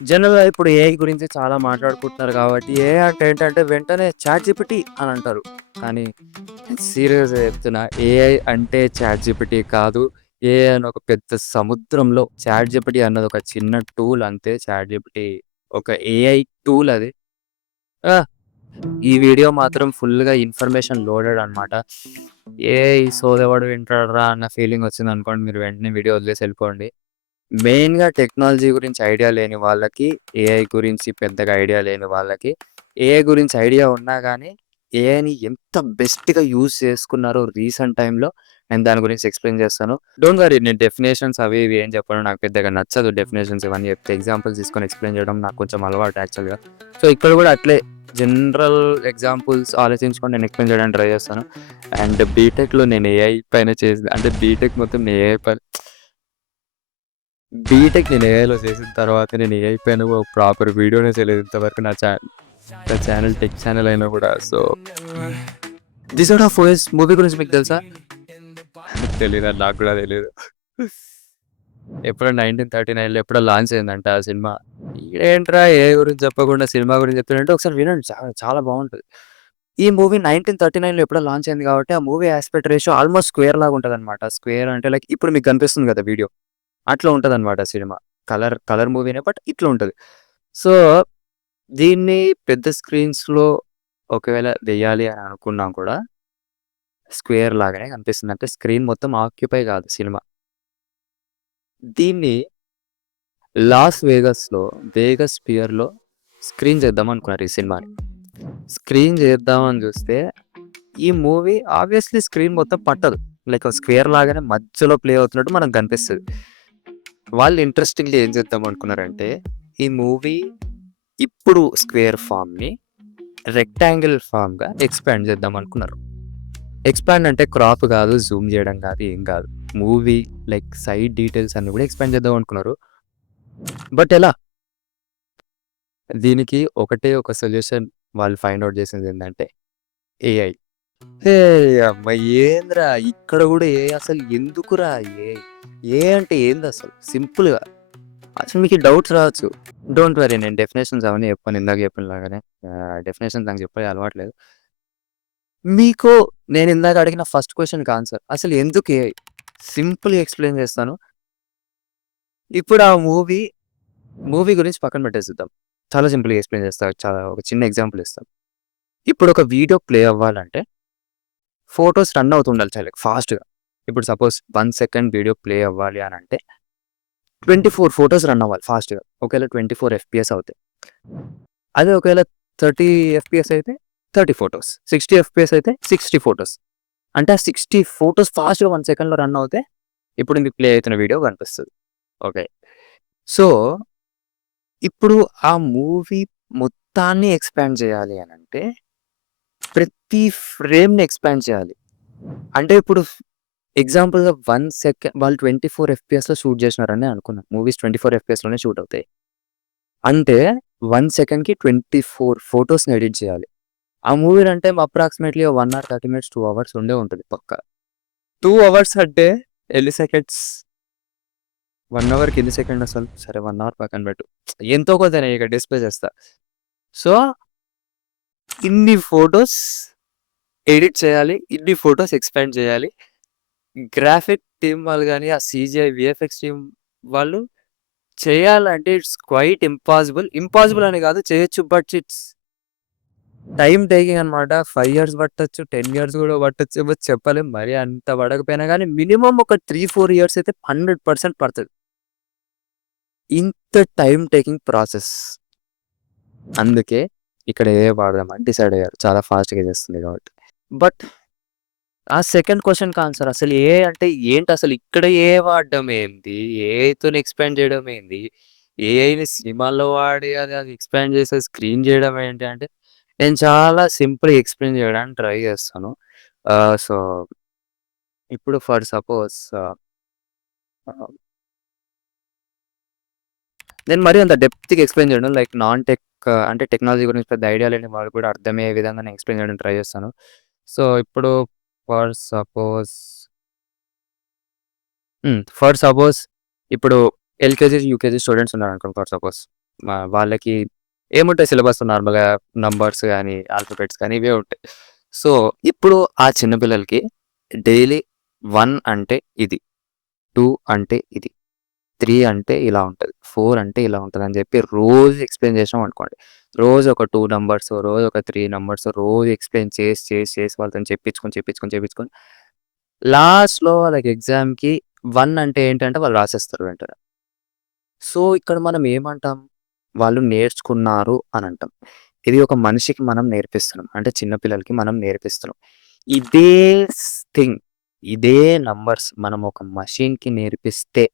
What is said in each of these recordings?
జనరల్‌గా ఇప్పుడు ఏఐ గురించి చాలా మాట్లాడుకుంటున్నారు కాబట్టి, ఏఐ అంటే ఏంటంటే వెంటనే చాట్‌జిపిటీ అని అంటారు. కానీ సీరియస్‌గా చెప్తున్నా ఏఐ అంటే చాట్‌జిపిటీ కాదు. ఏఐ అని ఒక పెద్ద సముద్రంలో చాట్‌జిపిటీ అన్నది ఒక చిన్న టూల్ అంతే. చాట్‌జిపిటీ ఒక ఏఐ టూల్ అది. ఆ! ఈ వీడియో మాత్రం ఫుల్‌గా ఇన్ఫర్మేషన్ లోడెడ్ అనమాట. ఏఐ సోదెవడు వింటాడురా అన్న ఫీలింగ్ వచ్చిందనుకోండి మీరు వెంటనే వీడియో వదిలేసి ఎళ్ళిపోండి. మెయిన్‌గా టెక్నాలజీ గురించి ఐడియా లేని వాళ్ళకి, ఏఐ గురించి పెద్దగా ఐడియా లేని వాళ్ళకి, ఏఐ గురించి ఐడియా ఉన్నా గానీ, ఏఐని ఎంత బెస్ట్‌గా యూజ్ చేసుకున్నారో రీసెంట్ టైమ్‌లో నేను దాని గురించి ఎక్స్‌ప్లెయిన్ చేస్తాను. డోంట్ వరీ నేను డెఫినేషన్స్ అవి ఇవి ఏం చెప్పను. నాకు పెద్దగా నచ్చదు డెఫినేషన్స్ ఇవన్నీ చెప్తే. ఎగ్జాంపుల్స్ తీసుకొని ఎక్స్‌ప్లెయిన్ చేయడం నాకు కొంచెం అలవాటు యాక్చువల్‌గా. సో, ఇక్కడ కూడా అట్లే జనరల్ ఎగ్జాంపుల్స్ ఆలోచించుకొని నేను ఎక్స్‌ప్లెయిన్ చేయడానికి ట్రై చేస్తాను. అండ్ బీటెక్‌లో నేను ఏఐ పైన చేసిన అంటే బీటెక్ మొత్తం నేను ఏఐ పైన బీటెక్ నేను ఏఐలో చేసిన తర్వాత నేను ఏఐ పైన ఒక ప్రాపర్ వీడియోనే చేయలేదు ఇంతవరకు నా ఛానల్ టెక్ ఛానల్ అయినా కూడా. So, 'decide of OS' movie గురించి మీకు తెలుసా? తెలీదండి. నాకు కూడా తెలీదు. ఎప్పుడో 1939లో ఎప్పుడో లాంచ్ అయిందంట ఆ సినిమా. ఈడేంట్రా ఏఐ గురించి చెప్పకుండా సినిమా గురించి చెప్తాడంటే ఒకసారి వినండి. చాలా బావుంటది. ఈ మూవీ 1939లో ఎప్పుడో లాంచ్ అయింది కాబట్టి ఆ movie aspect ratio almost square లాగా ఉంటదనమాట. స్క్వేర్ అంటే లైక్ ఇప్పుడు మీకు కనిపిస్తుంది కదా వీడియో. అట్లా ఉంటదనమాట సినిమా. కలర్ మూవీనే బట్ ఇట్లా ఉంటది. సో, దీన్ని పెద్ద స్క్రీన్స్‌లో ఒకవేళ వెయ్యాలి అని అనుకున్నా కూడా స్క్వేర్ లాగానే కనిపిస్తుంది. అంటే స్క్రీన్ మొత్తం ఆక్యుపై కాదు సినిమా. దీన్ని లాస్ వేగస్‌లో, వేగస్ పియర్‌లో స్క్రీన్ చేద్దామనుకున్నారు ఈ సినిమాని. స్క్రీన్ చేద్దామని చూస్తే, ఈ మూవీ ఆబ్వియస్‌లీ స్క్రీన్ మొత్తం పట్టదు. లైక్ స్క్వేర్ లాగానే మధ్యలో ప్లే అవుతున్నట్టు మనకు కనిపిస్తది. వాళ్ళు ఇంట్రెస్టింగ్‌గా ఏం చేద్దాం అనుకున్నారంటే, ఈ మూవీ ఇప్పుడు స్క్వేర్ ఫార్మ్‌ని రెక్టాంగిల్ ఫార్మ్‌గా ఎక్స్‌పాండ్ చేద్దాం అనుకున్నారు. ఎక్స్‌పాండ్ అంటే క్రాప్ కాదు, జూమ్ చేయడం కాదు, ఏం కాదు. మూవీ లైక్ సైడ్ డీటెయిల్స్ అన్నీ కూడా ఎక్స్‌పాండ్ చేద్దాం అనుకున్నారు. బట్ ఎలా? దీనికి ఒకటే ఒక సొల్యూషన్ వాళ్ళు ఫైండ్ ఔట్ చేసిందేందంటే ఏఐ. అమ్మ ఏందిరా! ఇక్కడ గూడా ఏఐ అసలు ఎందుకురా ఏఐ? ఏఐ అంటే ఏందసలు? సింపుల్‌గా. అసలు మీకు డౌట్స్ రావచ్చు. డోంట్ వర్రీ నేను డెఫినిషన్స్ అవన్నీ చెప్పను ఇందాక చెప్పినలాగానే. డెఫినిషన్స్ నాకు చెప్పే అలవాటు లేదు. మీకు నేను ఇందాక అడిగిన ఫస్ట్ క్వెషన్‌కి ఆన్సర్. అసలు ఎందుకు ఏఐ? సింపుల్‌గా ఎక్స్‌ప్లెయిన్ చేస్తాను. ఇప్పుడు ఆ మూవీ గురించి పక్కన పెట్టేసేద్దాం. చాలా సింపుల్‌గా ఎక్స్‌ప్లెయిన్ చేస్తా. ఒక చిన్న ఎగ్జాంపుల్ ఇస్తాను. ఇప్పుడు ఒక వీడియో ప్లే అవ్వాలంటే ఫోటోస్ రన్ అవుతుండాలి చాలా ఫాస్ట్‌గా. ఇప్పుడు సపోజ్ 1 సెకండ్ వీడియో ప్లే అవ్వాలి అనంటే 24 ఫోటోస్ రన్ అవ్వాలి ఫాస్ట్‌గా. ఒకవేళ 24 ఎఫ్‌పీఎస్ అవుతాయి. అదే ఒకవేళ 30 ఎఫ్‌పీఎస్ అయితే 30 ఫోటోస్. 60 ఎఫ్‌పీఎస్ అయితే 60 ఫోటోస్. అంటే ఆ 60 ఫోటోస్ ఫాస్ట్‌గా 1 సెకండ్‌లో రన్ అవుతే ఇప్పుడు మీకు ప్లే అయితున్న వీడియో కనిపిస్తది. ఓకే. సో, ఇప్పుడు ఆ మూవీ మొత్తాన్ని ఎక్స్‌పాండ్ చేయాలి అనంటే ప్రతి ఫ్రేమ్‌ని ఎక్స్‌పాండ్ చేయాలి. అంటే ఇప్పుడు ఎగ్జాంపుల్‌గా 1 వాళ్ళు 24 ఎఫ్‌పీఎస్‌లో షూట్ చేసినారని అనుకుందాం. మూవీస్ 24 ఎఫ్‌పీఎస్‌లోనే షూట్ అవుతాయి. అంటే 1 సెకండ్‌కి 24 ఫోటోస్‌ని ఎడిట్ చేయాలి. ఆ movie run time approximately 1 hour 30 minutes, 2 hours ఉండే ఉంటది పక్కా. 2 అవర్స్ అంటే ఎన్ని సెకండ్స్? 1 అవర్‌కి ఎన్ని సెకండ్లసలు? సరే 1 అవర్ పక్కన పెట్టు. ఎంతో కొంత నేను ఇక్కడ డిస్ప్లే చేస్తా. సో, ఇన్ని ఫోటోస్ ఎడిట్ చేయాలి. ఇన్ని ఫోటోస్ ఎక్స్‌పాండ్ చేయాలి. గ్రాఫిక్ టీమ్ వాళ్ళు గాని, ఆ సీజీఐ, వీఎఫ్ఎక్స్ టీమ్ వాళ్ళు చేయాలంటే ఇట్స్ క్వైట్ ఇంపాసిబుల్. ఇంపాసిబుల్ అని కాదు చేయొచ్చు. బట్ ఇట్స్ టైమ్ టేకింగ్ అనమాట. 5 ఇయర్స్ పట్టొచ్చు. 10 ఇయర్స్ కూడా పట్టొచ్చేమో చెప్పలేం. మరి అంత పడకపోయినా గానీ మినిమమ్ ఒక 3, 4 ఇయర్స్ అయితే 100% పడతది. ఇంత టైమ్ టేకింగ్ ప్రాసెస్. అందుకే ఇక్కడ ఏఐ వాడదామని డిసైడ్ అయ్యారు. చాలా ఫాస్ట్‌గా చేస్తుంది కాబట్టి. బట్ ఆ సెకండ్ క్వెషన్‌కి ఆన్సర్ అసలు ఏఐ అంటే ఏంటసలు? ఇక్కడ ఏఐ వాడడం ఏంది? ఏఐతోని ఎక్స్‌పాండ్ చేయడం ఏంది? ఏఐని సినిమాల్లో వాడి అది ఎక్స్‌పాండ్ చేసి స్క్రీన్ చేయడం ఏంటి అంటే, నేను చాలా సింపుల్‌గా ఎక్స్‌ప్లెయిన్ చేయడానికి ట్రై చేస్తాను. సో, ఇప్పుడు ఫర్ సపోజ్ ఆహ్, ఆహ్, నేను మరీ అంత డెప్త్‌గా ఎక్స్‌ప్లెయిన్ చేయను. లైక్ నాన్ టెక్ అంటే టెక్నాలజీ గురించి పెద్ద ఐడియా లేని వాళ్ళు కూడా అర్థమయ్యే విధంగా నేను ఎక్స్‌ప్లెయిన్ చేయడానికి ట్రై చేస్తాను. సో, ఇప్పుడు ఫర్ సపోజ్ ఫర్ సపోజ్ ఇప్పుడు ఎల్‌కేజీ, యూకేజీ స్టూడెంట్స్ ఉన్నారనుకోండి ఫర్ సపోజ్. వాళ్ళకి ఏముంటాయి సిలబస్ నార్మల్‌గా నంబర్స్ గాని, ఆల్ఫాబెట్స్ కానీ ఇవే ఉంటాయి. సో, ఇప్పుడు ఆ చిన్న పిల్లలకి డైలీ 1 అంటే ఇది, 2 అంటే ఇది, 3 అంటే ఇలా ఉంటది, 4 అంటే ఇలా ఉంటదని చెప్పి రోజు ఎక్స్‌ప్లెయిన్ చేసినామనుకోండి. రోజు ఒక 2 నంబర్స్, రోజు ఒక 3 నంబర్స్ రోజు ఎక్స్‌ప్లెయిన్ చేసి వాళ్ళతోని చెప్పించుకొని లాస్ట్‌లో వాళ్ళకి ఎగ్జామ్‌కి 1 అంటే ఏంటంటే వాళ్ళు రాసేస్తారు వెంటనే. సో, ఇక్కడ మనం ఏమంటాం? వాళ్ళు నేర్చుకున్నారు అనంటాం. ఇది ఒక మనిషికి మనం నేర్పిస్తున్నాం. అంటే చిన్న పిల్లలకి మనం నేర్పిస్తున్నాం. ఇదే థింగ్, ఇదే నంబర్స్ మనం ఒక మషీన్‌కి నేర్పిస్తే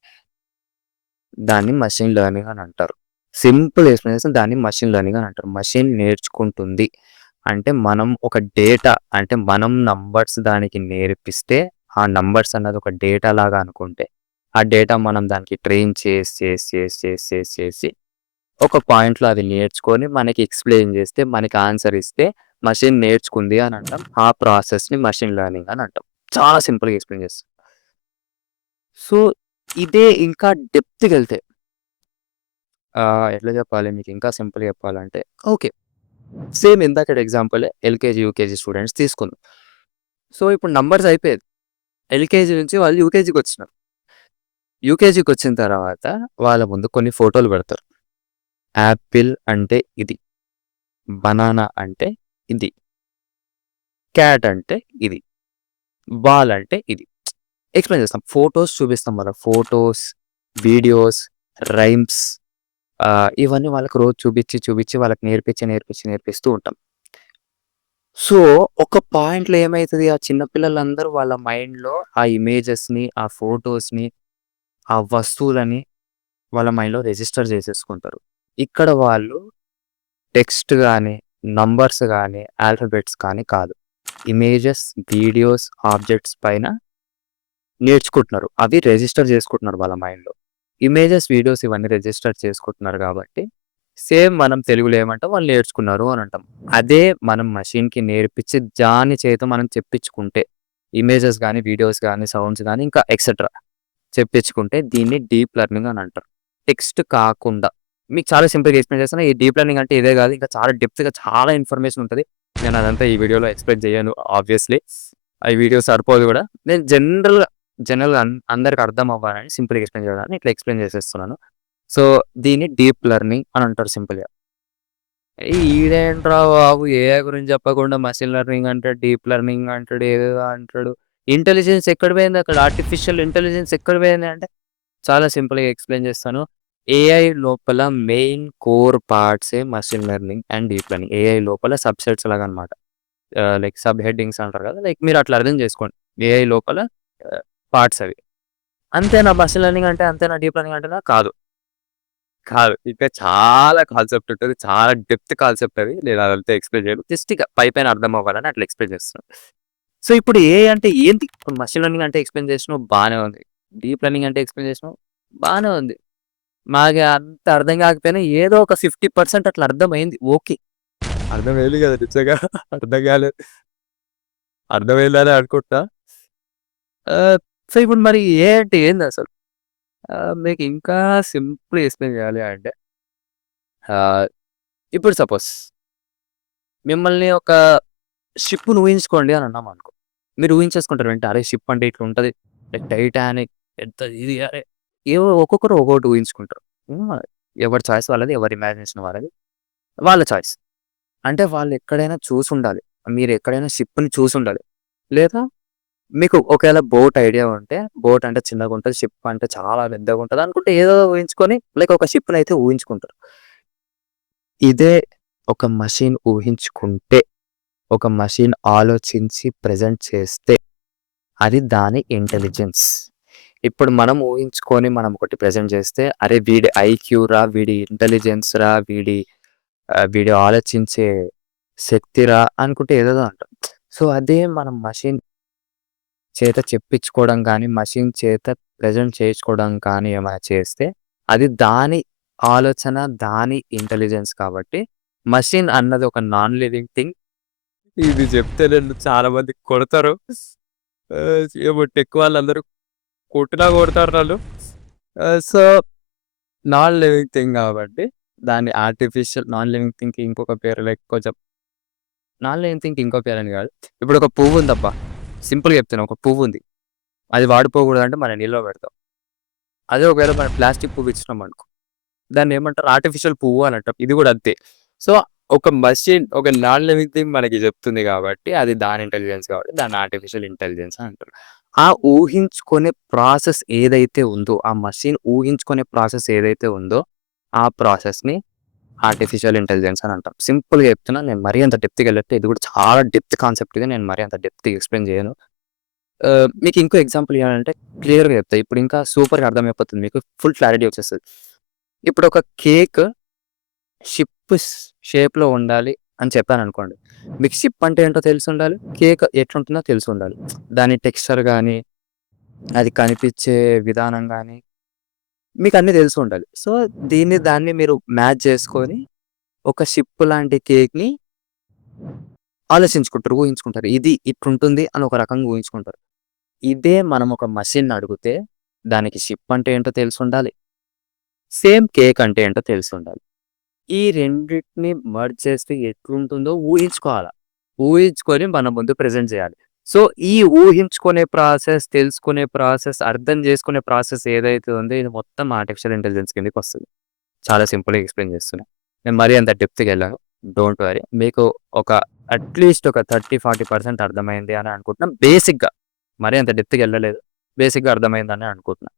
దాన్ని మషీన్ లెర్నింగ్ అని అంటారు. సింపుల్ ఎక్స్‌ప్లనేషన్ దాన్ని మషీన్ లెర్నింగ్ అని అంటారు. మషీన్ నేర్చుకుంటుంది. అంటే మనం ఒక డేటా అంటే మనం నంబర్స్ దానికి నేర్పిస్తే, ఆ నంబర్స్ అన్నది ఒక డేటా లాగా అనుకుంటే, ఆ డేటా మనం దానికి ట్రైన్ చేసి ఒక పాయింట్‌లో అది నేర్చుకొని మనకి ఎక్స్‌ప్లెయిన్ చేస్తే, మనకి ఆన్సర్ ఇస్తే మషీన్ నేర్చుకుంది అని అంటాం. ఆ ప్రాసెస్‌ని మషీన్ లెర్నింగ్ అని అంటాం. చాలా సింపుల్‌గా ఎక్స్‌ప్లెయిన్ చేస్తా. సో, ఇదే ఇంకా డెప్త్‌గెళ్తే ఎట్లా చెప్పాలి మీకు ఇంకా సింపుల్‌గా చెప్పాలంటే ఓకే. సేమ్ ఇందాకటి ఎగ్జాంపులే ఎల్‌కేజీ, యూకేజీ స్టూడెంట్స్ తీసుకుందాం. సో, ఇప్పుడు నంబర్స్ అయిపోయేది. ఎల్‌కేజీ నుంచి వాళ్ళు యూకేజీకొచ్చినారు. యూకేజీకొచ్చిన తర్వాత వాళ్ళ ముందు కొన్ని ఫోటోలు పెడతారు. యాపిల్ అంటే ఇది, బనానా అంటే ఇది, క్యాట్ అంటే ఇది, బాల్ అంటే ఇది. ఎక్స్‌ప్లెయిన్ చేస్తాం. ఫోటోస్ చూపిస్తాం వాళ్ళకి. ఫోటోస్, వీడియోస్, రైమ్స్ ఇవన్నీ వాళ్ళకి రోజు చూపిచ్చి వాళ్ళకి నేర్పిస్తూ ఉంటాం. సో, ఒక పాయింట్‌లో ఏమైతది ఆ చిన్న పిల్లలందరూ వాళ్ళ మైండ్‌లో ఆ ఇమేజెస్‌ని, ఆ ఫోటోస్‌ని, ఆ వస్తువులని వాళ్ళ మైండ్‌లో రిజిస్టర్ చేసేసుకుంటారు. ఇక్కడ వాళ్ళు టెక్స్ట్ గాని, నంబర్స్ గాని, ఆల్ఫాబెట్స్ కానీ కాదు. ఇమేజెస్, వీడియోస్, ఆబ్జెక్ట్స్ పైన నేర్చుకుంటున్నారు. అవి రిజిస్టర్ చేసుకుంటున్నారు వాళ్ళ మైండ్‌లో. ఇమేజెస్, వీడియోస్ ఇవన్నీ రిజిస్టర్ చేసుకుంటున్నారు కాబట్టి, సేమ్ మనం తెలుగులో ఏమంటాం వాళ్ళు నేర్చుకున్నారు అని అంటాం. అదే మనం మెషిన్‌కి నేర్పించి దాని చేత మనం చెప్పించుకుంటే, ఇమేజెస్ గాని, వీడియోస్ గాని, సౌండ్స్ గాని ఇంకా ఎక్సెట్రా చెప్పించుకుంటే దీన్ని డీప్ లెర్నింగ్ అని అంటారు. టెక్స్ట్ కాకుండా మీకు చాలా సింపుల్‌గా ఎక్స్‌ప్లెయిన్ చేస్తున్నా. ఈ డీప్ లెర్నింగ్ అంటే ఇదే కాదు. ఇంకా చాలా డెప్త్‌గా చాలా ఇన్ఫర్మేషన్ ఉంటది. నేను అదంతా ఈ వీడియోలో ఎక్స్‌ప్లెయిన్ చేయను ఆబ్వియస్‌లీ. ఆ వీడియో సరిపోదు కూడా. నేను జనరల్‌గా అందరికి అర్థం అవ్వాలని సింపుల్‌గా ఎక్స్‌ప్లెయిన్ చేయడానికి ఇట్లా ఎక్స్‌ప్లెయిన్ చేసేస్తున్నాను. సో, దీన్ని డీప్ లెర్నింగ్ అని అంటారు సింపుల్‌గా. ఈడేంట్రా బాబు! ఏఐ గురించి చెప్పకుండా మెషిన్ లెర్నింగ్ అంటాడు, డీప్ లెర్నింగ్ అంటాడు, ఏదేదో అంటాడు. ఇంటెలిజెన్స్ ఎక్కడ పోయింది అక్కడ? ఆర్టిఫిషియల్ ఇంటెలిజెన్స్ ఎక్కడ పోయింది అంటే, చాలా సింపుల్‌గా ఎక్స్‌ప్లెయిన్ చేస్తాను. ఏఐ లోపల మెయిన్ కోర్ పార్ట్సే machine learning and deep learning. AI లోపల సబ్‌సెట్స్ లాగనమాట. లైక్ సబ్ హెడ్డింగ్స్ అంటారు కదా! లైక్ మీరు అట్లా అర్థం చేసుకోండి. ఏఐ లోపల పార్ట్స్ అవి. అంతేనా మెషిన్ లెర్నింగ్ అంటే అంతేనా డీప్ లెర్నింగ్ అంటేనా? కాదు. కాదు. ఇంకా చాలా కాన్సెప్ట్ ఉంటది. చాలా డెప్త్ కాన్సెప్ట్ అది. నేను అదంతా ఎక్స్‌ప్లెయిన్ చేయను. జస్ట్ ఇక పైపైన అర్థం అవ్వాలని అట్లా ఎక్స్‌ప్లెయిన్ చేస్తున్నా. సో, ఇప్పుడు ఏఐ అంటే ఏంటి? ఇప్పుడు మెషిన్ లెర్నింగ్ అంటే ఎక్స్‌ప్లెయిన్ చేసినావు బానే ఉంది. డీప్ లెర్నింగ్ అంటే ఎక్స్‌ప్లెయిన్ చేసినావు బానే ఉంది. మాకు అంత అర్థం కాకపోయినా ఏదో ఒక 50% అట్లా అర్థమైంది. ఓకే. అర్థమైంది కదా! నిజంగా అర్థం కాలేదు. అర్థమైందనే అనుకుంటున్నా. ఆహ్, సో, ఇప్పుడు మరి ఏఐ అంటే ఏందసలు? మీకు ఇంకా సింపుల్‌గా ఎక్స్‌ప్లెయిన్ చేయాలి అంటే ఆహ్, ఇప్పుడు సపోజ్ మిమ్మల్ని ఒక షిప్‌ని ఊహించుకోండి అని అన్నామనుకో. మీరు ఊహించేసుకుంటారు వెంటనే. అరే! షిప్ అంటే ఇట్లుంటది. లైక్ టైటానిక్ ఎంత ఇది అరే! ఏవో ఒక్కొక్కరు ఒక్కోటి ఊహించుకుంటారు. హ్మ్. ఎవరి చాయిస్ వాళ్ళది. ఎవరి ఇమాజినేషన్ వాళ్ళది. వాళ్ళ చాయిస్. అంటే వాళ్ళెక్కడైనా చూసుండాలి. మీరెక్కడైనా షిప్‌ని చూసుండాలి. లేదా మీకు ఒకవేళ బోట్ ఐడియా ఉంటే, బోట్ అంటే చిన్నగుంటది. షిప్ అంటే చాలా పెద్దగుంటది అనుకుంటే ఏదో ఊహించుకొని లైక్ ఒక షిప్‌నయితే ఊహించుకుంటారు. ఇదే ఒక మషీన్ ఊహించుకుంటే, ఒక మషీన్ ఆలోచించి ప్రెజెంట్ చేస్తే, అది దాని ఇంటెలిజెన్స్. ఇప్పుడు మనం ఊహించుకొని మనం ఒకటి ప్రెజెంట్ చేస్తే, అరే! వీడి ఐక్యూ రా, వీడి ఇంటెలిజెన్స్ రా, వీడు ఆలోచించే శక్తిరా అనుకుంటే ఏదేదో అంటాం. సో, అదే మనం మషీన్ చేత చెప్పించుకోవడం గానీ, మషీన్ చేత ప్రెజెంట్ చేయించుకోవడం కానీ ఏమైనా చేస్తే, అది దాని ఆలోచన, దాని ఇంటెలిజెన్స్ కాబట్టి, మషీన్ అన్నది ఒక నాన్ లివింగ్ థింగ్. ఇది చెప్తే నన్ను చాలా మంది కొడతారు. ఏమో టెక్ వాళ్ళందరూ కొట్టినా కొడతారు నన్ను. సో, నాన్ లివింగ్ థింగ్ కాబట్టి, దాన్ని ఆర్టిఫిషియల్ నాన్ లివింగ్ థింగ్‌కి ఇంకొక పేరు లైక్ కొంచెం నాన్ లివింగ్ థింగ్‌కి ఇంకో పేరని కాదు. ఇప్పుడు ఒక పువ్వుందబ్బా! సింపుల్‌గా చెప్తున్నా. ఒక పువ్వుంది. అది వాడిపోకూడదంటే మనం నీళ్ళలో పెడతాం. అదే ఒకవేళ మనం ప్లాస్టిక్ పువ్వు ఇచ్చినామనుకో, దాన్నేమంటారు ఆర్టిఫిషియల్ పువ్వు అని అంటాం. ఇది కూడా అంతే. సో, ఒక మెషిన్ ఒక నాన్ లివింగ్ థింగ్ మనకి చెప్తుంది కాబట్టి అది దాని ఇంటెలిజెన్స్ కాబట్టి దాన్ని ఆర్టిఫిషియల్ ఇంటెలిజెన్స్ అంటారు. ఆ ఊహించుకునే ప్రాసెస్ ఏదైతే ఉందో, ఆ మెషిన్ ఊహించుకునే ప్రాసెస్ ఏదైతే ఉందో, ఆ ప్రాసెస్‌ని ఆర్టిఫిషియల్ ఇంటెలిజెన్స్ అని అంటాం. సింపుల్‌గా చెప్తున్నా. నేను మరీ అంత డెప్త్‌గెళ్ళట్లే. ఇది కూడా చాలా డెప్త్ కాన్సెప్ట్ ఇది. నేను మరీ అంత డెప్త్‌గా ఎక్స్‌ప్లెయిన్ చేయను. మీకు ఇంకో ఎగ్జాంపుల్ ఇయ్యాలంటే క్లియర్‌గా చెప్తా. ఇప్పుడు ఇంకా సూపర్‌గా అర్థమైపోతుంది మీకు. ఫుల్ క్లారిటీ వచ్చేస్తది. ఇప్పుడు ఒక కేక్ షిప్ షేప్‌లో ఉండాలి అని చెప్పాననుకోండి. మీకు షిప్ అంటే ఏంటో తెలిసుండాలి. కేక్ ఎట్లుంటుందో తెలిసుండాలి. దాని టెక్స్చర్ గాని, అది కనిపించే విధానం గాని మీకన్నీ తెలిసుండాలి. సో, దాన్ని మీరు మ్యాచ్ చేసుకొని ఒక షిప్ లాంటి కేక్‌ని ఆలోచించుకుంటారు. ఊహించుకుంటారు. ఇది ఇట్లుంటుంది అని ఒక రకంగా ఊహించుకుంటారు. ఇదే మనం ఒక మషిన్‌ని అడిగితే దానికి షిప్ అంటే ఏంటో తెలిసుండాలి. సేమ్ కేక్ అంటే ఏంటో తెలిసుండాలి. ఈ రెండిటిని మెర్జ్ చేస్తే ఎట్లుంటుందో ఊహించుకోవాల. ఊహించుకొని మన ముందు ప్రెజెంట్ చేయాలి. సో, ఈ ఊహించుకునే ప్రాసెస్, తెలుసుకునే ప్రాసెస్, అర్థం చేసుకునే ప్రాసెస్ ఏదైతే ఉందో ఇది మొత్తం ఆర్టిఫిషియల్ ఇంటెలిజెన్స్ కిందకొస్తది. చాలా సింపుల్‌గా ఎక్స్‌ప్లెయిన్ చేస్తున్నా. నేను మరీ అంత డెప్త్‌గెళ్ళను. Don't worry. మీకు ఒక అట్‌లీస్ట్ ఒక 30, 40% అర్థమైంది అని అనుకుంటున్నా. బేసిక్‌గా. మరీ అంత డెప్త్‌గెళ్ళలేదు. బేసిక్‌గా అర్థమైందని అనుకుంటున్నా.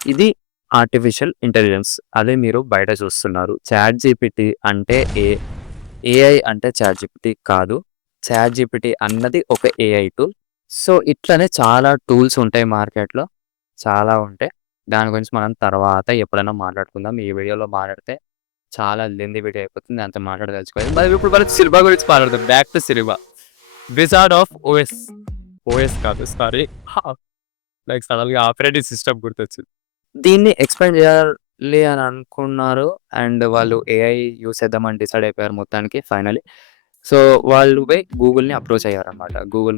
ఇది ఆర్టిఫిషియల్ ఇంటెలిజెన్స్. అదే మీరు బయట చూస్తున్నారు. చాట్‌జీపీటీ అంటే ఏఐ అంటే చాట్‌జీపీటీ కాదు. చాట్‌జీపీటీ అన్నది ఒక ఏఐ టూల్. సో, ఇట్లనే చాలా టూల్స్ ఉంటాయి మార్కెట్‌లో. చాలా ఉంటాయి. దాని గురించి మనం తర్వాత ఎప్పుడైనా మాట్లాడుకుందాం. ఈ వీడియోలో మాట్లాడితే చాలా లెంథీ వీడియో అయిపోతుంది. అంత మాట్లాడదలుచుకోలేదు. మరి ఇప్పుడు మనం సినిమా గురించి మాట్లాడదాం. Back to cinema. 'Wizard of OS'. OS కాదు సారీ. నాకు సడెన్‌గా ఆపరేటింగ్ సిస్టమ్ గుర్తొచ్చింది. దీన్ని ఎక్స్‌పాండ్ చేయాలి అని అనుకున్నారు. అండ్ వాళ్ళు ఏఐ యూజ్ చేద్దామని డిసైడ్ అయిపోయారు మొత్తానికి ఫైనల్లీ. సో, వాళ్ళు పోయి గూగుల్‌ని అప్రోచ్ అయ్యారన్నమాట. గూగుల్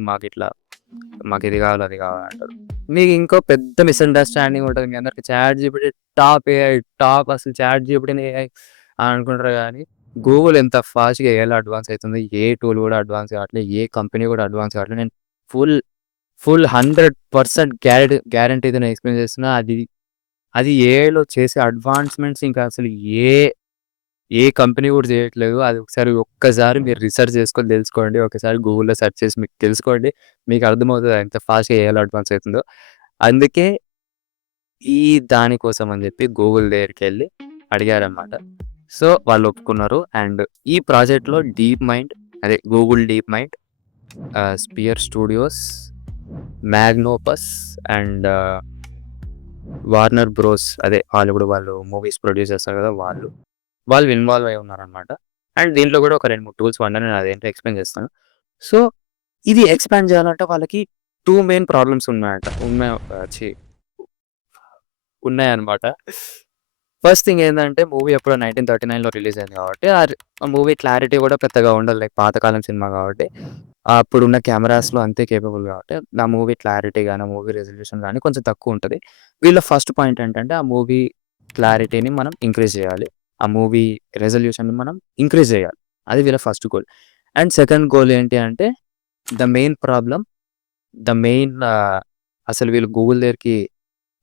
మాకిది కావాలి, అది కావాలి అంటారు. మీకు ఇంకో పెద్ద మిస్‌అండర్‌స్టాండింగ్ ఉంటది. మీ అందరికి చాట్‌జీపీటీ టాప్ ఏఐ టాప్ అసలు చాట్‌జీపీటీని ఏఐ అని అనుకుంటారు గానీ, గూగుల్ ఎంత ఫాస్ట్‌గా ఏఐలో అడ్వాన్స్ అయితుంది. ఏ టూల్ కూడా అడ్వాన్స్ కావట్లే. ఏ కంపెనీ కూడా అడ్వాన్స్ కావట్లే. నేను ఫుల్ ఫుల్ 100% గ్యారంటీ‌తో నేను ఎక్స్‌ప్లెయిన్ చేస్తున్నా. అది ఏఐలో చేసే అడ్వాన్స్‌మెంట్స్ ఇంకా అసలు ఏ ఏ కంపెనీ కూడా చేయట్లేదు. అది ఒక్కసారి మీరు రిసర్చ్ చేసుకొని తెలుసుకోండి. ఒకసారి గూగుల్‌లో సెర్చ్ చేసి మీకు తెలుసుకోండి. మీకు అర్థమవుతది ఎంత ఫాస్ట్‌గా ఏఐలో అడ్వాన్స్ అయితుందో. అందుకే ఈ దానికోసం అని చెప్పి గూగుల్ దగ్గరికెళ్ళి అడిగారన్నమాట. సో, వాళ్ళు ఒప్పుకున్నారు. అండ్ ఈ ప్రాజెక్ట్‌లో డీప్ మైండ్ అదే Google DeepMind, Sphere Studios, Magnopus and Warner Bros అదే హాలీవుడ్ వాళ్ళు మూవీస్ ప్రొడ్యూస్ చేస్తారు కదా! వాళ్ళు ఇన్వాల్వ్ అయ్యి ఉన్నారనమాట. అండ్ దీంట్లో కూడా ఒక 2, 3 టూల్స్ వాడినా నేను అదేంటో ఎక్స్‌ప్లెయిన్ చేస్తాను. సో, ఇది ఎక్స్‌పాండ్ చేయాలంటే వాళ్ళకి 2 మెయిన్ ప్రాబ్లమ్స్ ఉన్నాయంట. ఉన్నాయన్నమాట. ఫస్ట్ థింగ్ ఏందంటే మూవీ ఎప్పుడో 1939లో రిలీజ్ అయింది కాబట్టి ఆ మూవీ క్లారిటీ కూడా పెద్దగా ఉండదు. లైక్ పాతకాలం సినిమా కాబట్టి. అప్పుడున్న కెమెరాస్‌లో అంతే కేపబుల్ కాబట్టి ఆ మూవీ క్లారిటీ గాని, ఆ మూవీ రిజల్యూషన్ గాని కొంచెం తక్కువుంటది. వీళ్ళ ఫస్ట్ పాయింట్ ఏంటంటే ఆ మూవీ క్లారిటీని మనం ఇంక్రీజ్ చేయాలి. ఆ మూవీ రిజల్యూషన్‌ని మనం ఇంక్రీజ్ చేయాలి. అది వీళ్ళ first goal. And second goal ఏంటి అంటే the main problem the main అసలు వీళ్ళు గూగుల్ దగ్గరికి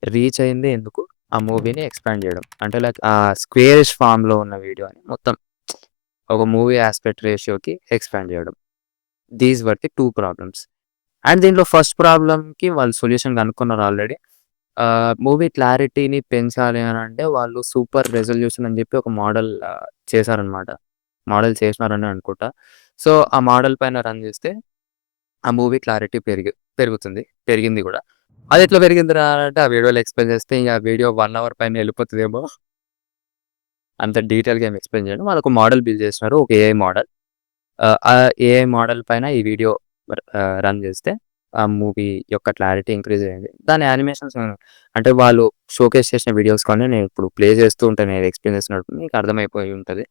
రీచ్ అయిందే ఎందుకు? ఆ మూవీని ఎక్స్‌పాండ్ జేయడం. అంటే లైక్ స్క్వేరిష్ ఫార్మ్‌లో ఉన్న వీడియోని మొత్తం ఒక మూవీ యాస్పెక్ట్ రేషియోకి ఎక్స్‌పాండ్ జేయడం. These were the 2 problems. And దీంట్లో ఫస్ట్ ప్రాబ్లమ్‌కి వాళ్ళు సొల్యూషన్ కనుక్కున్నారు ఆల్రెడీ. మూవీ క్లారిటీని పెంచాలి అనంటే వాళ్ళు సూపర్ రిజల్యూషన్ అని జెప్పి ఒక మోడల్ చేశారనమాట. మోడల్ చేసినారనే అనుకుంటా. సో, ఆ మోడల్ పైన రన్ జేస్తే ఆ మూవీ క్లారిటీ పెరుగుతుంది. పెరిగింది గూడా. అదెట్లా పెరిగిందిరా అంటే ఆ వీడియోలో ఎక్స్‌ప్లెయిన్ చేస్తే ఇంక ఆ వీడియో 1 అవర్ పైన ఎళ్ళిపోతదేమో. అంత డీటెయిల్‌గా ఏమి ఎక్స్‌ప్లెయిన్ చేయను. వాళ్ళొక మోడల్ బిల్డ్ చేసినారు. ఒక ఏఐ మోడల్. ఆ ఏఐ మోడల్ పైన ఈ వీడియో రన్ చేస్తే ఆ మూవీ యొక్క క్లారిటీ ఇంక్రీజ్ అయింది. దాని యానిమేషన్స్ అంటే వాళ్ళు షోకేస్ చేసిన వీడియోస్ కానీ నేను ఇప్పుడు ప్లే చేస్తూ ఉంటాను. నేను ఎక్స్‌ప్లెయిన్ చేస్తున్నప్పుడు మీకు అర్థమైపోయి ఉంటది.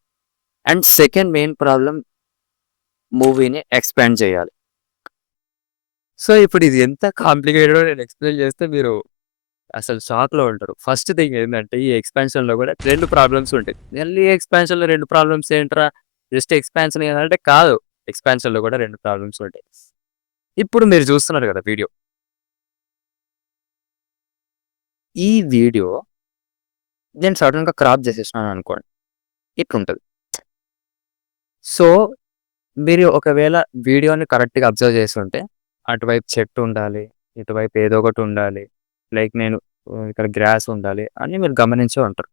అండ్ సెకండ్ మెయిన్ ప్రాబ్లమ్ మూవీని ఎక్స్‌పాండ్ చేయాలి. సో, ఇప్పుడు ఇది ఎంత కాంప్లికేటెడో నేను ఎక్స్‌ప్లెయిన్ చేస్తే మీరు అసలు షాక్‌లో ఉంటారు. ఫస్ట్ థింగ్ ఏందంటే ఈ ఎక్స్‌పాన్షన్‌లో గూడా 2 ప్రాబ్లమ్స్ ఉంటాయి. మళ్ళీ ఎక్స్‌పాన్షన్‌లో 2 ప్రాబ్లమ్స్ ఏంట్రా? జస్ట్ ఎక్స్‌పాన్షన్ గదా! అంటే కాదు. ఎక్స్‌పాన్షన్‌లో గూడా 2 ప్రాబ్లమ్స్ ఉంటాయి. ఇప్పుడు మీరు చూస్తున్నారు గదా వీడియో. ఈ వీడియో నేను సడెన్‌గా క్రాప్ చేసేసినాననుకోండి. ఇట్లుంటది. సో, మీరు ఒకవేళ వీడియోని కరెక్ట్‌గా అబ్జర్వ్ చేసుంటే, అటువైపు చెట్టుండాలి, ఇటువైపు ఏదో ఒకటుండాలి. లైక్ నేను ఇక్కడ గ్రాస్ ఉండాలి అని మీరు గమనించే ఉంటారు.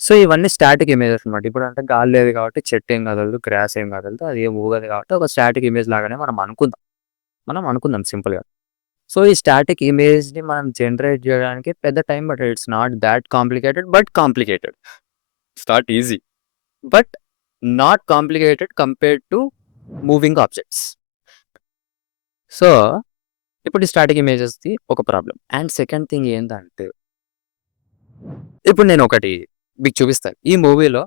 సో, ఇవన్నీ స్టాటిక్ ఇమేజెస్ అనమాట. ఇప్పుడంటే గాలి లేదు కాబట్టి చెట్టేం కదలదు, గ్రాస్ ఏం కదలదు. అది ఏం ఊగదు కాబట్టి ఒక స్టాటిక్ ఇమేజ్ లాగానే మనం అనుకుందాం. మనం అనుకుందాం సింపుల్‌గా. సో, ఈ స్టాటిక్ ఇమేజ్‌ని మనం జనరేట్ జేయడానికి పెద్ద టైం పట్టదు. It's not thought complicated but complicated. It's not easy. But not complicated compared to moving objects. So, ఇప్పుడు ఈ స్టాటిక్ ఇమేజెస్‌ది ఒక ప్రాబ్లమ్. అండ్ సెకండ్ థింగ్ ఏందంటే, ఇప్పుడు నేనొకటి మీకు చూపిస్తాను. ఈ మూవీలో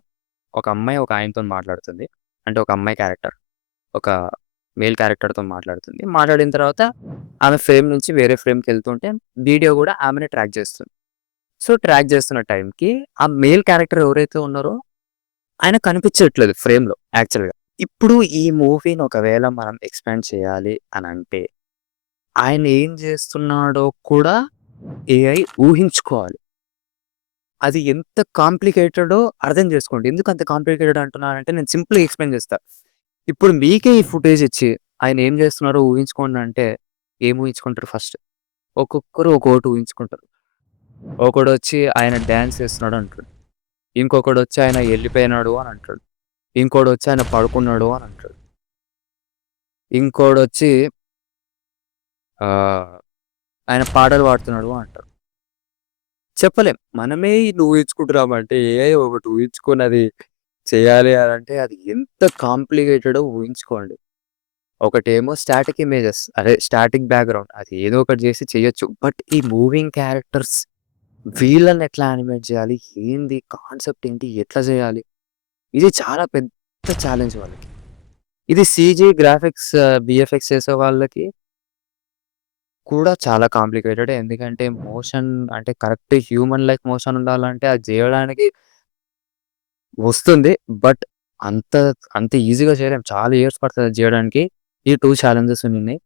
ఒక అమ్మాయి ఒక ఆయనతోని మాట్లాడుతుంది. అంటే ఒక అమ్మాయి క్యారెక్టర్. ఒక మేల్ క్యారెక్టర్‌తోని మాట్లాడుతుంది. మాట్లాడిన తర్వాత ఆమె ఫ్రేమ్ నుంచి వేరే ఫ్రేమ్‌కెళ్తుంటే వీడియో గూడా ఆమెనే ట్రాక్ చేస్తుంది. సో, ట్రాక్ చేస్తున్న టైంకి ఆ మేల్ క్యారెక్టర్ ఎవరైతే ఉన్నారో ఆయన కనిపించట్లేదు ఫ్రేమ్‌లో యాక్చువల్‌గా. ఇప్పుడు ఈ మూవీని ఒకవేళ మనం ఎక్స్‌పాండ్ చేయాలి అనంటే, ఆయన ఏం చేస్తున్నాడో కూడా ఏఐ ఊహించుకోవాలి. అది ఎంత కాంప్లికేటెడో అర్థం చేసుకోండి. ఎందుకు అంత కాంప్లికేటెడ్ అంటున్నానంటే నేను సింపుల్‌గా ఎక్స్‌ప్లెయిన్ చేస్తా. ఇప్పుడు మీకే ఈ ఫుటేజ్ ఇచ్చి ఆయన ఏం చేస్తున్నారో ఊహించుకోండి అంటే ఏం ఊహించుకుంటారు ఫస్ట్? ఒక్కొక్కరు ఒక్కోటి ఊహించుకుంటారు. ఒకడొచ్చి ఆయన డాన్స్ చేస్తున్నాడు అంటాడు. ఇంకొకడొచ్చి ఆయన ఎళ్ళిపోయినాడు అని అంటాడు. ఇంకోడొచ్చి ఆయన పడుకున్నాడు అని అంటాడు. ఇంకోడొచ్చి ఆహ్, ఆయన పాటలు పాడుతున్నాడు అంటారు. చెప్పలేం. మనమే ఇది ఊహించుకుంటున్నామంటే ఏఐ ఒకటి ఊహించుకొని అది చేయాలి అనంటే అది ఎంత కాంప్లికేటెడో ఊహించుకోండి. ఒకటేమో స్టాటిక్ ఇమేజెస్ అదే స్టాటిక్ బ్యాక్‌గ్రౌండ్ అది ఏదో ఒకటి చేసి చేయొచ్చు. బట్ ఈ మూవింగ్ క్యారెక్టర్స్ వీళ్ళని ఎట్లా యానిమేట్ చేయాలి? ఏంది? కాన్సెప్ట్ ఏంటి? ఎట్లా చేయాలి? ఇది చాలా పెద్ద ఛాలెంజ్ వాళ్ళకి. ఇది సీజీ గ్రాఫిక్స్, వీఎఫ్ఎక్స్ చేసే వాళ్ళకి కూడా చాలా కాంప్లికేటెడే. ఎందుకంటే మోషన్ అంటే కరెక్ట్ హ్యూమన్ లైక్ మోషన్ ఉండాలంటే అది జేయడానికి వస్తుంది. బట్ అంత అంత ఈజీగా చేయలేం. చాలా ఇయర్స్ పడతది అది జేయడానికి. ఈ 2 ఛాలెంజెస్ ఉన్నాయి.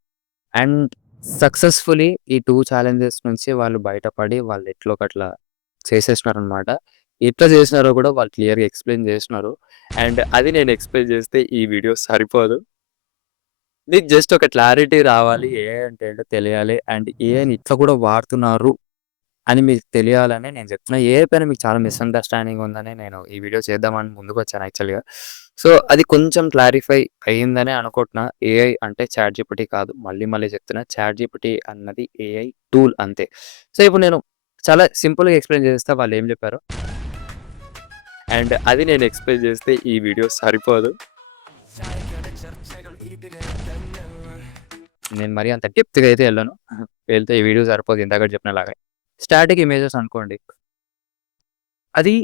అండ్ సక్సెస్‌ఫుల్లీ ఈ 2 ఛాలెంజెస్ నుంచి వాళ్ళు బయటపడి వాళ్ళు ఎట్లో ఒకట్లా చేసేసినారనమాట. ఎట్లా చేసినారో కూడా వాళ్ళు క్లియర్‌గా ఎక్స్‌ప్లెయిన్ చేసినారు. అండ్ అది నేను ఎక్స్‌ప్లెయిన్ చేస్తే ఈ వీడియో సరిపోదు. మీకు జస్ట్ ఒక క్లారిటీ రావాలి. ఏఐ అంటే ఏంటో తెలియాలి. అండ్ ఏఐని ఇట్లా కూడా వాడుతున్నారు అని మీకు తెలియాలని నేను చెప్తున్నా. ఏఐ పైన మీకు చాలా మిస్‌అండర్‌స్టాండింగ్ ఉందని నేను ఈ వీడియో చేద్దామని ముందుకొచ్చాను యాక్చువల్‌గా. సో, అది కొంచెం క్లారిఫై అయిందనే అనుకుంటున్నా. ఏఐ అంటే చాట్‌జీపీటీ కాదు. మళ్ళీ మళ్ళీ చెప్తున్నా. చాట్‌జీపీటీ అన్నది ఏఐ టూల్ అంతే. సో, ఇప్పుడు నేను చాలా సింపుల్‌గా ఎక్స్‌ప్లెయిన్ చేస్తా వాళ్ళేం చెప్పారో. అండ్ అది నేను ఎక్స్‌ప్లెయిన్ చేస్తే ఈ వీడియో సరిపోదు. నేను మరీ అంత డెప్త్‌గా అయితే ఎళ్ళను. వెళ్తే ఈ వీడియో సరిపోదు ఇందాకడ చెప్పినలాగా. స్టాటిక్ ఇమేజెస్ అనుకోండి. అది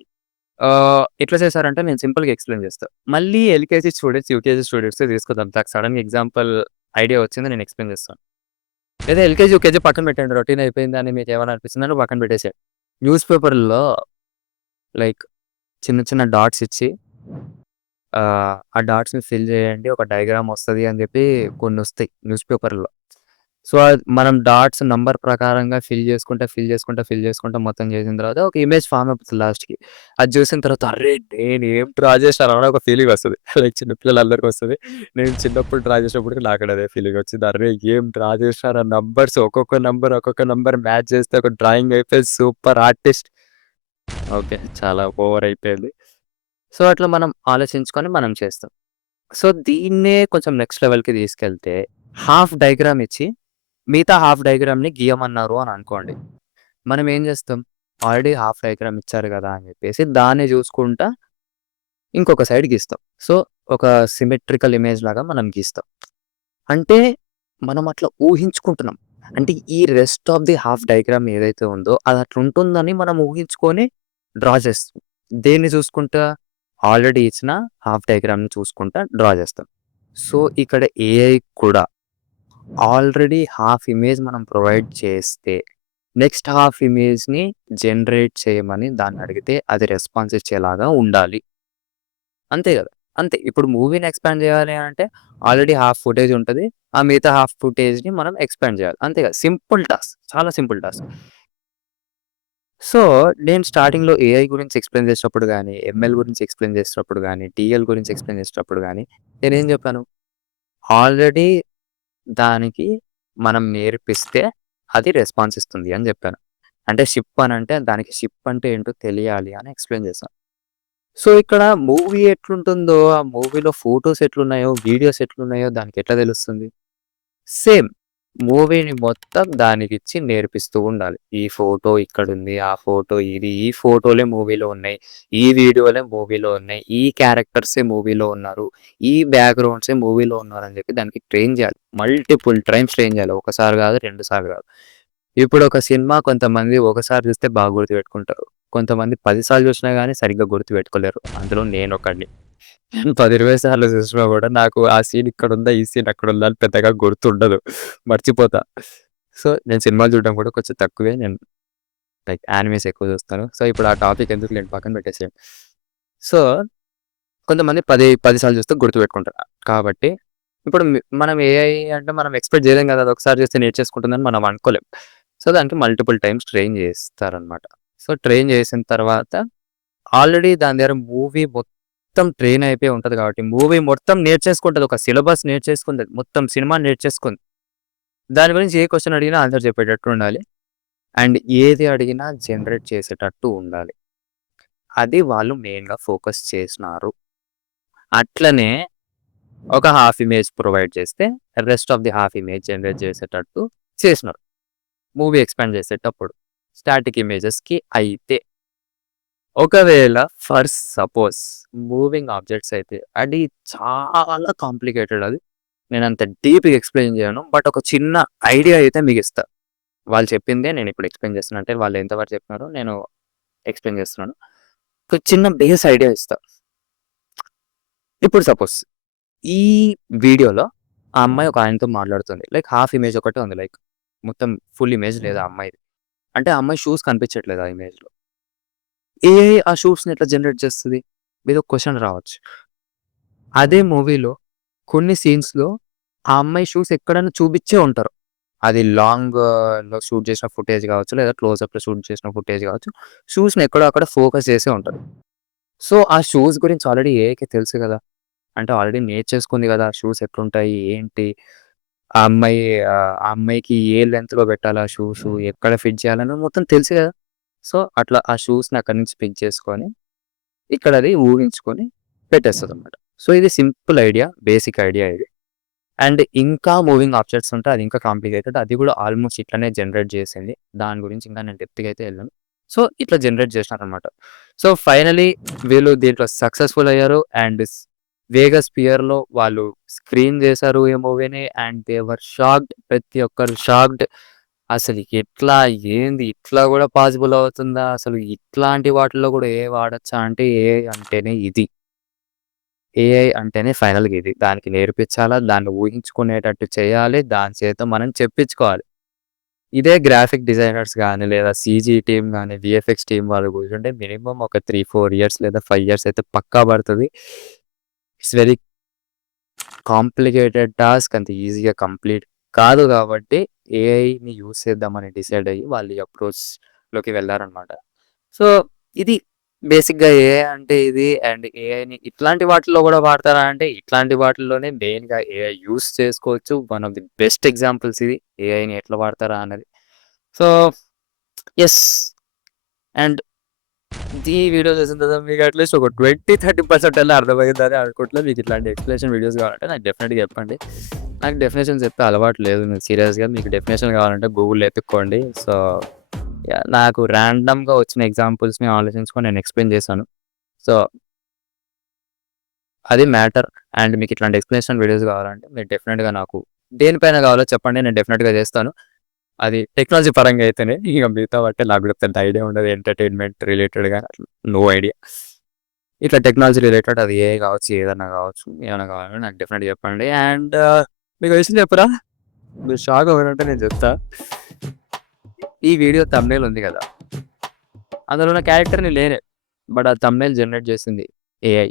ఎట్లా చేశారంటే నేను సింపుల్‌గా ఎక్స్‌ప్లెయిన్ చేస్తా. మళ్ళీ ఎల్‌కేజీ స్టూడెంట్స్, యూకేజీ స్టూడెంట్సే తీసుకుందాం. నాకు సడెన్‌గా ఎగ్జాంపుల్ ఐడియా వచ్చింది నేను ఎక్స్‌ప్లెయిన్ చేస్తాను. లేదా ఎల్‌కేజీ, యూకేజీ పక్కన పెట్టండి. రొటీన్ అయిపోయిందని మీకేమైనా అనిపిస్తుందంటే పక్కన పెట్టేసేయండి. న్యూస్ పేపర్‌లో లైక్ చిన్న చిన్న డాట్స్ ఇచ్చి ఆ డాట్స్‌ని ఫిల్ చేయండి. ఒక డయాగ్రామ్ వస్తది అని చెప్పి కొన్నొస్తాయి న్యూస్ పేపర్‌లో. సో, మనం డాట్స్ నంబర్ ప్రకారంగా ఫిల్ చేసుకుంటా మొత్తం చేసిన తర్వాత ఒక ఇమేజ్ ఫార్మ్ అయిపోతది లాస్ట్‌కి. అది చూసిన తర్వాత అర్రే! నేనేం డ్రా చేశాను అని ఒక ఫీలింగ్ వస్తది. లైక్ చిన్న పిల్లలందరికి వస్తది. నేను చిన్నప్పుడు డ్రా చేసినప్పటికి నాకు కూడా అదే ఫీలింగ్ వచ్చింది. అర్రే! ఏం డ్రా చేశారా నంబర్స్ ఒక్కొక్క నంబర్ మ్యాచ్ చేస్తే ఒక డ్రాయింగ్ అయిపోయింది. Super artist. ఓకే. చాలా ఓవర్ అయిపోయింది. సో, అట్లా మనం ఆలోచించుకొని మనం చేస్తాం. సో, దీన్నే కొంచెం నెక్స్ట్ లెవెల్‌కి తీసుకెళ్తే హాఫ్ డయాగ్రామ్ ఇచ్చి మిగతా హాఫ్ డయాగ్రామ్‌ని గీయమన్నారు అని అనుకోండి. మనం ఏం చేస్తాం? ఆల్రెడీ హాఫ్ డయాగ్రామ్ ఇచ్చారు గదా! అని చెప్పేసి దాన్ని చూసుకుంటా ఇంకొక సైడ్ గీస్తాం. సో, ఒక సిమెట్రికల్ ఇమేజ్ లాగా మనం గీస్తాం. అంటే మనం అట్లా ఊహించుకుంటున్నాం. అంటే ఈ rest of the half diagram ఏదైతే ఉందో అది అట్లుంటుందని మనం ఊహించుకొని డ్రా చేస్తాం. దేన్ని చూసుకుంటా? ఆల్రెడీ ఇచ్చిన హాఫ్ డయాగ్రామ్‌ని చూసుకుంటా డ్రా చేస్తాం. సో, ఇక్కడ ఏఐ కూడా ఆల్రెడీ హాఫ్ ఇమేజ్ మనం ప్రొవైడ్ చేస్తే నెక్స్ట్ హాఫ్ ఇమేజ్‌ని జనరేట్ చేయమని దాన్నడిగితే అది రెస్పాన్స్ ఇచ్చేలాగా ఉండాలి. అంతే గదా! అంతే. ఇప్పుడు మూవీని ఎక్స్‌పాండ్ జేయాలి అంటే ఆల్రెడీ హాఫ్ ఫుటేజ్ ఉంటది. ఆ మిగతా హాఫ్ ఫుటేజ్‌ని మనం ఎక్స్‌పాండ్ జేయాలి. అంతే గదా! Simple task. చాలా సింపుల్ టాస్క్. సో, నేను స్టార్టింగ్‌లో ఏఐ గురించి ఎక్స్‌ప్లెయిన్ చేసేటప్పుడు గాని, ఎంఎల్ గురించి ఎక్స్‌ప్లెయిన్ చేసేటప్పుడు గాని, టీఎల్ గురించి ఎక్స్‌ప్లెయిన్ చేసేటప్పుడు గాని, నేనేం జెప్పాను? ఆల్రెడీ దానికి మనం నేర్పిస్తే అది రెస్పాన్స్ ఇస్తుంది అని జెప్పాను. అంటే షిప్ అనంటే దానికి షిప్ అంటే ఏంటో తెలియాలి అని ఎక్స్‌ప్లెయిన్ చేశాను. సో, ఇక్కడ మూవీ ఎట్లుంటుందో, ఆ మూవీలో ఫోటోస్ ఎట్లున్నాయో, వీడియోస్ ఎట్లున్నాయో దానికెట్లా తెలుస్తుంది? సేమ్. మూవీని మొత్తం దానికిచ్చి నేర్పిస్తూ ఉండాలి. ఈ ఫోటో ఇక్కడుంది. ఆ ఫోటో ఇది. ఈ ఫోటోలే మూవీలో ఉన్నాయి. ఈ వీడియోలే మూవీలో ఉన్నాయి. ఈ క్యారెక్టర్సే మూవీలో ఉన్నారు. ఈ బ్యాక్‌గ్రౌండ్సే మూవీలో ఉన్నారని జెప్పి దానికి ట్రైన్ జేయాలి. మల్టిపుల్ టైమ్స్ ట్రైన్ జేయాలి. ఒకసారి గాదు, 2 సార్లు గాదు. ఇప్పుడొక సినిమా కొంతమంది ఒకసారి జూస్తే బాగా గుర్తుపెట్టుకుంటారు. కొంతమంది 10 సార్లు జూసినా గాని సరిగ్గా గుర్తుపెట్టుకోలేరు. అందులో నేనొకడిని. 10, 20 సార్లు చూసినా గూడా నాకు ఆ సీన్ ఇక్కడుందా, ఈ సీన్ అక్కడుందా అని పెద్దగా గుర్తుండదు. మర్చిపోతా. సో, నేను సినిమాలు చూడడం కూడా కొంచెం తక్కువే. నేను లైక్ యానిమేస్ ఎక్కువ చూస్తాను. సో, ఇప్పుడు ఆ టాపిక్ ఎందుకులెండి పక్కన పెట్టేసేయండి. సో, కొంతమంది 10 సార్లు చూస్తే గుర్తుపెట్టుకుంటారు. కాబట్టి ఇప్పుడు మనం ఏఐ అంటే మనం ఎక్స్‌పెక్ట్ చేయలేం కదా! అది ఒకసారి చేస్తే నేర్చేసుకుంటుందని మనం అనుకోలేం. సో, దానికి మల్టిపుల్ టైమ్స్ ట్రైన్ చేస్తారనమాట. సో, ట్రైన్ చేసిన తర్వాత ఆల్రెడీ దాని దగ్గర మూవీ మొత్తం ట్రైన్ అయిపోయి ఉంటది కాబట్టి, మూవీ మొత్తం నేర్చేసుకుంటది. ఒక సిలబస్ నేర్చేసుకుంది. మొత్తం సినిమా నేర్చేసుకుంది. దాని గురించి ఏ క్వెషన్ అడిగినా ఆన్సర్ చెప్పేటట్టు ఉండాలి. అండ్ ఏది అడిగినా జనరేట్ చేసేటట్టు ఉండాలి. అది వాళ్ళు మెయిన్‌గా ఫోకస్ చేసినారు. అట్లనే ఒక హాఫ్ ఇమేజ్ ప్రొవైడ్ చేస్తే, rest of the half image generate చేసేటట్టు చేసినారు. మూవీ ఎక్స్‌పాండ్ చేసేటప్పుడు. స్టాటిక్ ఇమేజెస్‌కి అయితే. ఒకవేళ ఫర్ సపోజ్ మూవింగ్ ఆబ్జెక్ట్స్ అయితే అది చాలా కాంప్లికేటెడ్ అది. నేనంత డీప్‌గా ఎక్స్‌ప్లెయిన్ చేయను. బట్ ఒక చిన్న ఐడియా అయితే మీకిస్తా. వాళ్ళు చెప్పిందే నేనిప్పుడు ఎక్స్‌ప్లెయిన్ చేస్తున్నా. అంటే వాళ్ళు ఎంతవరకు చెప్పినారో నేను ఎక్స్‌ప్లెయిన్ చేస్తున్నాను. ఒక చిన్న బేస్ ఐడియా ఇస్తా. ఇప్పుడు సపోజ్ ఈ వీడియోలో ఆ అమ్మాయి ఒక ఆయనతో మాట్లాడుతుంది. లైక్ హాఫ్ ఇమేజ్ ఒకటే ఉంది. లైక్ మొత్తం ఫుల్ ఇమేజ్ లేదు ఆ అమ్మాయిది. అంటే ఆ అమ్మాయి షూస్ కనిపించట్లేదు ఆ ఇమేజ్‌లో. ఏఐ ఆ షూస్‌ని ఎట్లా జనరేట్ చేస్తది? మీదో క్వెషన్ రావచ్చు. అదే మూవీలో కొన్ని సీన్స్‌లో ఆ అమ్మాయి షూస్ ఎక్కడైనా చూపిచ్చే ఉంటారు. అది లాంగ్‌లో షూట్ చేసిన ఫుటేజ్ కావచ్చు, లేదా క్లోజప్‌లో షూట్ చేసిన ఫుటేజ్ కావచ్చు. షూస్‌ని ఎక్కడో అక్కడ ఫోకస్ చేసే ఉంటారు. సో, ఆ షూస్ గురించి ఆల్రెడీ ఏఐకి తెలుసు గదా! అంటే ఆల్రెడీ నేర్చేసుకుంది గదా! షూస్ ఎట్లుంటాయి? ఏంటి? ఆ అమ్మాయికి ఏ లెంగ్త్‌లో పెట్టాలా షూసు? ఎక్కడ ఫిట్ చేయాలని మొత్తం తెలుసు గదా! సో, అట్లా ఆ షూస్‌ని అక్కడి నుంచి పిక్ చేసుకొని, ఇక్కడది ఊహించుకొని పెట్టేస్తదనమాట. సో, ఇది సింపుల్ ఐడియా. బేసిక్ ఐడియా ఇది. అండ్ ఇంకా మూవింగ్ ఆబ్జెక్ట్స్ ఉంటే అది ఇంకా కాంప్లికేటెడ్. అది గూడా ఆల్‌మోస్ట్ ఇట్లనే జనరేట్ చేసింది. దాని గురించి ఇంకా నేను డెప్త్‌గా అయితే ఎళ్ళను. సో, ఇట్లా జనరేట్ చేసినారనమాట. సో, ఫైనల్లీ వీళ్ళు దీంట్లో సక్సెస్‌ఫుల్ అయ్యారు. అండ్ వేగస్ ఫియర్‌లో వాళ్ళు స్క్రీన్ చేశారు ఈ మూవీని. And they were shocked. ప్రతి ఒక్కరు షాక్డ్. అసలు ఎట్లా? ఏంది? ఇట్లా గూడా పాసిబుల్ అవుతుందా? అసలు ఇట్లాంటి వాటిల్లో గూడా ఏఐ వాడొచ్చా? అంటే ఏఐ అంటేనే ఇది. ఏఐ అంటేనే ఫైనల్‌గా ఇది. దానికి నేర్పించాలా, దాన్ని ఊహించుకునేటట్టు చేయాలి, దాని చేత మనం చెప్పించుకోవాలి. ఇదే గ్రాఫిక్ డిజైనర్స్ గాని, లేదా సీజీ టీమ్ గాని, వీఎఫ్ఎక్స్ టీమ్ వాళ్ళు కూర్చుంటే మినిమమ్ ఒక 3, 4 ఇయర్స్ లేదా 5 ఇయర్స్ అయితే పక్కా పడతది. It's very complicated task. అంత ఈజీగా కంప్లీట్ కాదు కాబట్టి ఏఐని యూజ్ చేద్దామని డిసైడ్ అయ్యి వాళ్ళు ఈ అప్రోచ్‌లోకి వెళ్లారనమాట. సో, ఇది బేసిక్‌గా ఏఐ అంటే ఇది. అండ్ ఏఐని ఇట్లాంటి వాటిల్లో గూడా వాడతారా అంటే, ఇట్లాంటి వాటిల్లోనే మెయిన్‌గా ఏఐ యూజ్ చేసుకోవచ్చు. One of the best examples ఇది. ఏఐని ఎట్లా వాడతారా అన్నది. So, yes. అండ్ ఈ వీడియో చేసిన తర్వాత మీకు అట్‌లీస్ట్ ఒక 20, 30% అన్నా అర్థమైందని అనుకుంటున్నా. మీకు ఇట్లాంటి ఎక్స్‌ప్లనేషన్ వీడియోస్ కావాలంటే నాకు డెఫినెట్‌గా చెప్పండి. నాకు డెఫినిషన్స్ చెప్పే అలవాటు లేదు. మీకు సీరియస్‌గా మీకు డెఫినిషన్ కావాలంటే గూగుల్‌లో ఎతుక్కోండి. So, yeah! నాకు ర్యాండమ్‌గా వచ్చిన ఎగ్జాంపుల్స్‌ని ఆలోచించుకొని నేను ఎక్స్‌ప్లెయిన్ చేశాను. సో, అది మ్యాటర్. అండ్ మీకు ఇట్లాంటి ఎక్స్‌ప్లనేషన్ వీడియోస్ కావాలంటే మీరు డెఫినెట్‌గా నాకు దేనిపైన కావాలో చెప్పండి. నేను డెఫినెట్‌గా చేస్తాను. అది టెక్నాలజీ పరంగా అయితేనే. ఇక మిగతా వాటి నాకు కూడా పెద్ద ఐడియా ఉండదు. ఎంటర్‌టైన్‌మెంట్ రిలేటెడ్‌గా నో ఐడియా. ఇట్లా టెక్నాలజీ రిలేటెడ్ అది ఏఐ కావచ్చు, ఏదన్నా కావచ్చు. ఏమన్నా కావాలంటే నాకు డెఫినెట్‌గా చెప్పండి. అండ్ మీకో విషయం చెప్పరా? మీరు షాక్ అవ్వరంటే నేను చెప్తా. ఈ వీడియో థంబ్‌నెయిల్ ఉంది గదా! అందులో ఉన్న క్యారెక్టర్‌ని నేనే. బట్ ఆ థంబ్‌నెయిల్ జనరేట్ చేసింది ఏఐ.